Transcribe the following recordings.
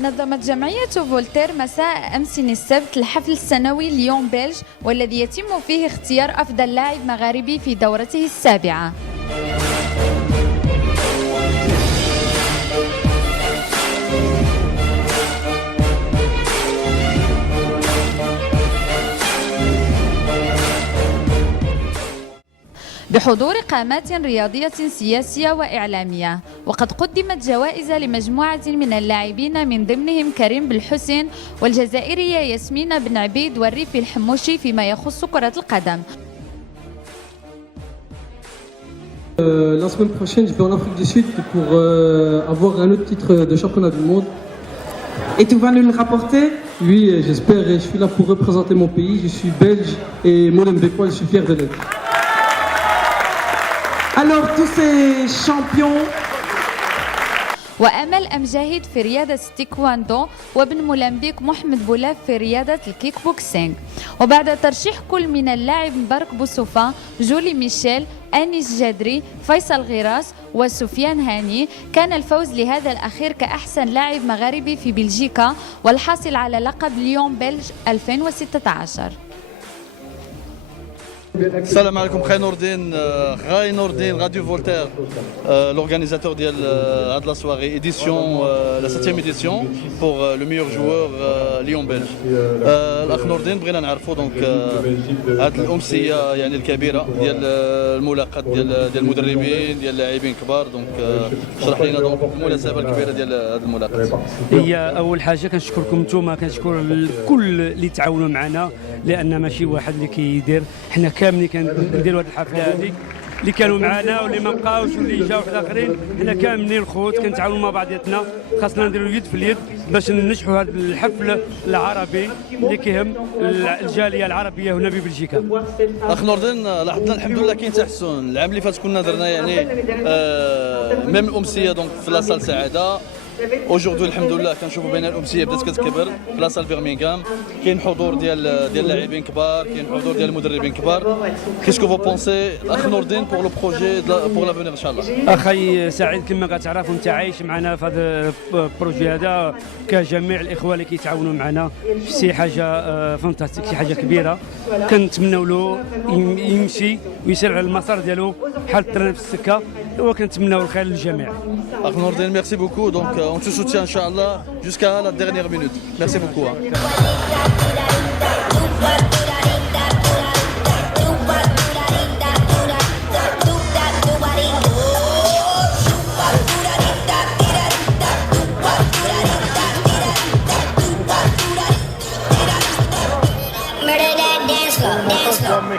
نظمت جمعية فولتير مساء أمس السبت الحفل السنوي ليون بيلج، والذي يتم فيه اختيار أفضل لاعب مغاربي في دورته السابعة. بحضور قامات رياضية سياسية وإعلامية، وقد قدمت جوائز لمجموعة من اللاعبين من ضمنهم كريم بالحسين والجزائرية ياسمين بن عبيد والريفي الحموشي فيما يخص كرة القدم. La semaine prochaine, je vais en Afrique du Sud pour avoir un autre titre de championnat du monde. Et tu vas nous le rapporter? Oui, j'espère. Je suis là pour représenter mon pays. Je suis belge et Molenbeekois, je suis fier de l'être. Alors tous ces champions. وأمل أمجاهد في رياضة التايكواندو، وابن مولمبيك محمد بولاف في رياضة الكيك بوكسينغ. وبعد ترشيح كل من اللاعب مبارك بوصوفا، جولي ميشيل، أنيس جدري، فيصل غراس وسفيان هاني، كان الفوز لهذا الأخير كأحسن لاعب مغاربي في بلجيكا والحاصل على لقب ليون بيلج 2016. Salam alaikum, Khay Nourdin, Radio Voltaire, l'organisateur de la soirée, édition, la 7e édition pour le meilleur joueur Lyon-Belge. الأخ نوردين بغينا نعرفوا دونك هذه الأمسية يعني الكبيرة ديال الملاقات ديال المدربين ديال اللاعبين كبار، دونك شرح لنا دونك المناسبة الكبيرة ديال هذه الملاقات. هي أول حاجة كنشكركم نتوما، كنشكر الكل اللي تعاونوا معنا، لأن ماشي واحد اللي كيدير، حنا كاملين كنديروا هذه الحفلة هذه، اللي كانوا معنا واللي ما بقاوش واللي جاو واحد اخرين، حنا كاملين خوت كنتعاونوا مع بعضياتنا، خاصنا نديروا يد في اليد باش ننجحوا هذا الحفل العربي اللي كيهم الجاليه العربيه هنا ببلجيكا. اخ نوردين، لاحظنا الحمد لله كاين تحسن. العام اللي فات كنا درنا يعني ميم الامسيه دونك في لاصال سعاده. اوجوردي الحمد لله كنشوفوا بين الامسيه بدات كتكبر في لاصال فيرمينغهام، كاين حضور ديال اللاعبين كبار، كاين حضور ديال المدربين كبار. كيسكو فو بونسي اخ نوردين بور لو بروجي بور لافونير ان شاء الله؟ اخي سعيد كما كتعرف وانت عايش معنا في هذا البروجي هذا، كجميع الاخوه اللي كيتعاونوا معنا، شي حاجه فانتاستيك، شي حاجه كبيره. كنتمنوا له يمشي ويسير على المسار ديالو بحال التران في السكه، وكنتمنوا الخير للجميع. اخ نوردين ميرسي بوكو، دونك on te soutient Inch'Allah jusqu'à la dernière minute. Merci beaucoup.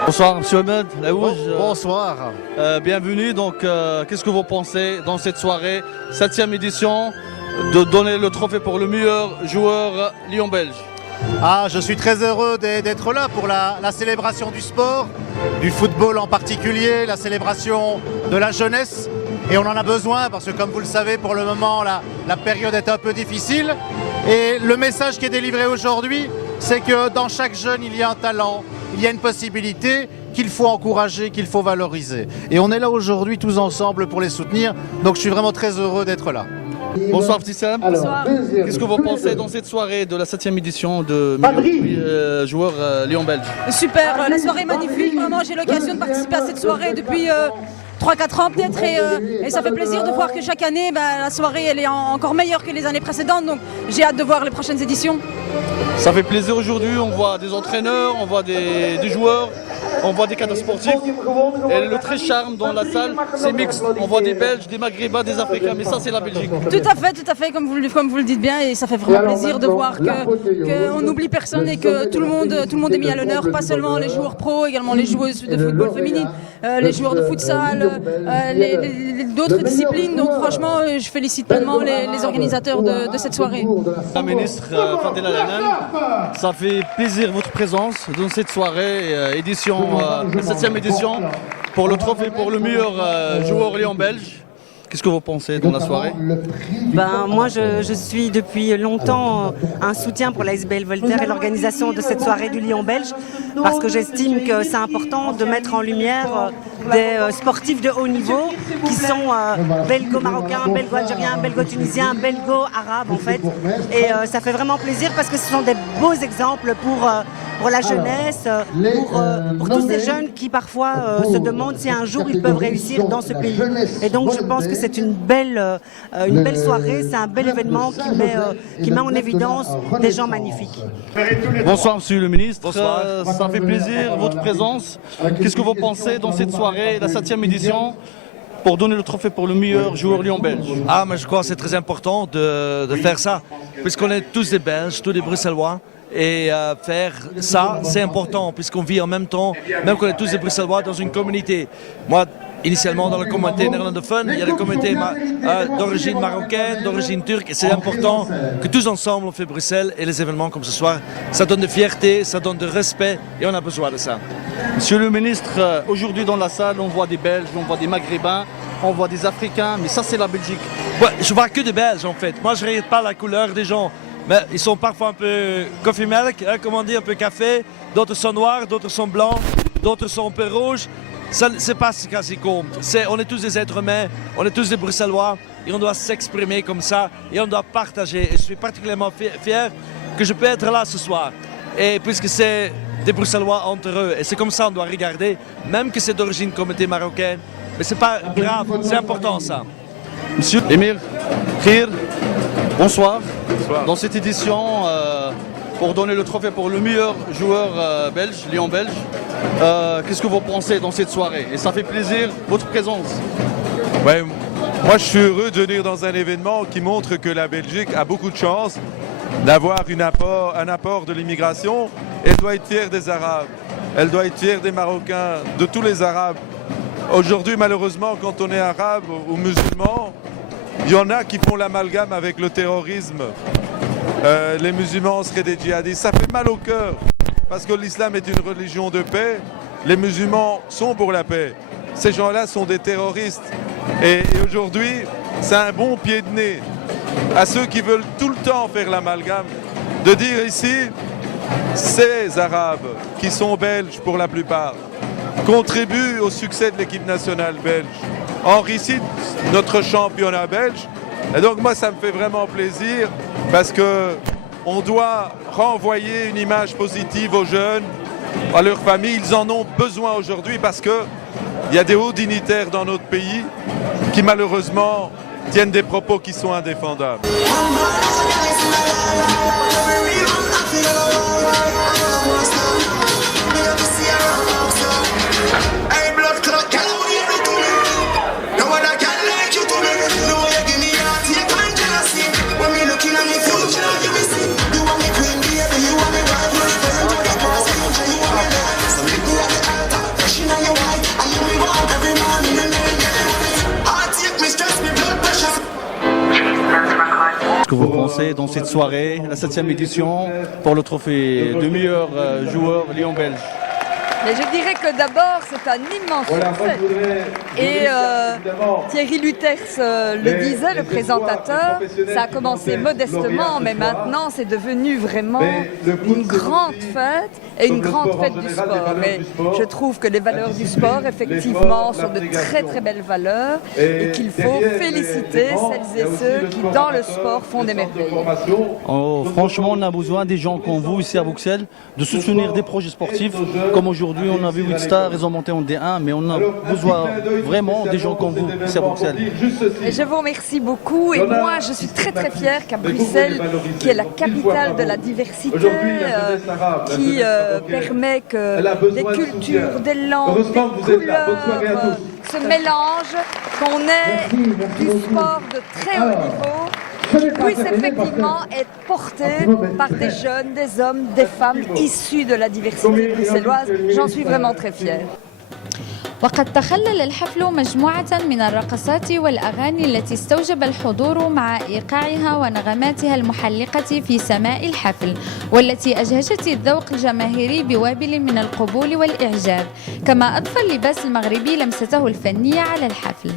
Bonsoir Monsieur Ahmed Laouj. Bonsoir. Bienvenue. Donc, qu'est-ce que vous pensez dans cette soirée, 7e édition, de donner le trophée pour le meilleur joueur Lyon-Belge? Ah, je suis très heureux d'être là pour la célébration du sport, du football en particulier, la célébration de la jeunesse. Et on en a besoin parce que, comme vous le savez, pour le moment, la période est un peu difficile. Et le message qui est délivré aujourd'hui, c'est que dans chaque jeune, il y a un talent, il y a une possibilité qu'il faut encourager, qu'il faut valoriser. Et on est là aujourd'hui tous ensemble pour les soutenir. Donc je suis vraiment très heureux d'être là. Bonsoir petit Sam. Bonsoir. Qu'est-ce que vous pensez dans cette soirée de la 7e édition de joueur Lyon-Belge? Super, la soirée est magnifique. Vraiment, j'ai l'occasion de participer à cette soirée depuis 3-4 ans peut-être, et ça fait plaisir de voir que chaque année, la soirée elle est encore meilleure que les années précédentes. Donc j'ai hâte de voir les prochaines éditions. Ça fait plaisir aujourd'hui, on voit des entraîneurs, on voit des joueurs. on voit des cadres sportifs. Et le très charme dans la salle, c'est mixte. On voit des Belges, des Maghrébins, des Africains, mais ça c'est la Belgique. Tout à fait, comme vous le dites bien, et ça fait vraiment plaisir de voir qu'on n'oublie personne et que tout le monde est mis à l'honneur, pas seulement les joueurs pros, également les joueuses de football féminine, les joueurs de futsal, d'autres disciplines. Donc franchement, je félicite pleinement les organisateurs de cette soirée. La ministre Fadela Lanan, ça fait plaisir votre présence dans cette soirée, la 7e édition, pour le trophée pour le meilleur joueur Lyon-Belge. Qu'est-ce que vous pensez dans la soirée? Moi, je suis depuis longtemps un soutien pour l'ASBL Voltaire et l'organisation de cette soirée du Lion belge, parce que j'estime que c'est important de mettre en lumière des sportifs de haut niveau qui sont belgo-marocains, belgo-algériens, belgo-tunisiens, belgo-arabes en fait. Et ça fait vraiment plaisir parce que ce sont des beaux exemples pour la jeunesse, pour tous ces jeunes qui parfois se demandent si un jour ils peuvent réussir dans ce pays. Et donc je pense que c'est une belle soirée, c'est un bel événement qui met en évidence des gens magnifiques. Bonsoir Monsieur le ministre, ça fait plaisir votre présence. Qu'est-ce que vous pensez dans cette soirée, la 7e édition, pour donner le trophée pour le meilleur joueur Lyon-Belge? Mais je crois que c'est très important de faire ça, puisqu'on est tous des Belges, tous des Bruxellois. Et faire ça, c'est important, puisqu'on vit en même temps, même qu'on est tous des Bruxellois, dans une communauté. Moi, initialement, dans la communauté néerlandophone, il y a des communautés d'origine marocaine, d'origine turque, et c'est important que tous ensemble on fait Bruxelles, et les événements comme ce soir, ça donne de fierté, ça donne de respect, et on a besoin de ça. Monsieur le ministre, aujourd'hui dans la salle, on voit des Belges, on voit des Maghrébins, on voit des Africains, mais ça c'est la Belgique. Ouais, je vois que des Belges en fait. Moi je ne regarde pas la couleur des gens. Mais ils sont parfois un peu coffee milk, comme on dit, un peu café. D'autres sont noirs, d'autres sont blancs, d'autres sont un peu rouges. C'est pas ce qui compte. On est tous des êtres humains, on est tous des Bruxellois et on doit s'exprimer comme ça et on doit partager. Et je suis particulièrement fier que je peux être là ce soir. Et puisque c'est des Bruxellois entre eux, et c'est comme ça qu'on doit regarder, même que c'est d'origine communauté marocaine. Mais c'est pas grave, c'est important ça. Monsieur Emir Khir, bonsoir. Dans cette édition, pour donner le trophée pour le meilleur joueur belge, Lyon-Belge, qu'est-ce que vous pensez dans cette soirée? Et ça fait plaisir, votre présence. Ouais, moi je suis heureux de venir dans un événement qui montre que la Belgique a beaucoup de chance d'avoir un apport de l'immigration. Elle doit être fière des Arabes, elle doit être fière des Marocains, de tous les Arabes. Aujourd'hui, malheureusement, quand on est arabe ou musulman, il y en a qui font l'amalgame avec le terrorisme. Les musulmans seraient des djihadistes. Ça fait mal au cœur, parce que l'islam est une religion de paix. Les musulmans sont pour la paix. Ces gens-là sont des terroristes. Et aujourd'hui, c'est un bon pied de nez à ceux qui veulent tout le temps faire l'amalgame, de dire ici, ces Arabes, qui sont belges pour la plupart, contribuent au succès de l'équipe nationale belge, enrichissent notre championnat belge. Et donc moi, ça me fait vraiment plaisir parce qu'on doit renvoyer une image positive aux jeunes, à leurs familles. Ils en ont besoin aujourd'hui parce qu'il y a des hauts dignitaires dans notre pays qui malheureusement tiennent des propos qui sont indéfendables. Qu'est-ce que vous pensez dans cette soirée, la 7e édition, pour le trophée de meilleur joueur Lyon-Belge? Mais je dirais que d'abord, c'est un immense succès. Et Thierry Luters le disait, le présentateur, ça a commencé modestement, mais maintenant c'est devenu vraiment une grande fête et une grande fête du sport. Et je trouve que les valeurs du sport, effectivement, sont de très très belles valeurs et qu'il faut féliciter celles et ceux qui, dans le sport, font des merveilles. Oh, franchement, on a besoin des gens comme vous ici à Bruxelles de soutenir des projets sportifs comme aujourd'hui. aujourd'hui on a vu 8 stars, ils ont monté en D1, mais on a besoin vraiment des gens comme vous ici à Bruxelles. Je vous remercie beaucoup et moi je suis très très fière qu'à Bruxelles, qui est la capitale de la diversité, qui permet que des cultures, des langues, des couleurs se mélangent, qu'on ait du sport de très haut niveau, qui puisse effectivement être porté par des jeunes, des hommes, des femmes issus de la diversité bruxelloise. J'en suis vraiment très fière. وقد تخلل الحفل مجموعة من الرقصات والأغاني التي استوجب الحضور مع إيقاعها ونغماتها المحلقة في سماء الحفل، والتي أجهشت الذوق الجماهيري بوابل من القبول والإعجاب، كما أضفى اللباس المغربي لمسته الفنية على الحفل.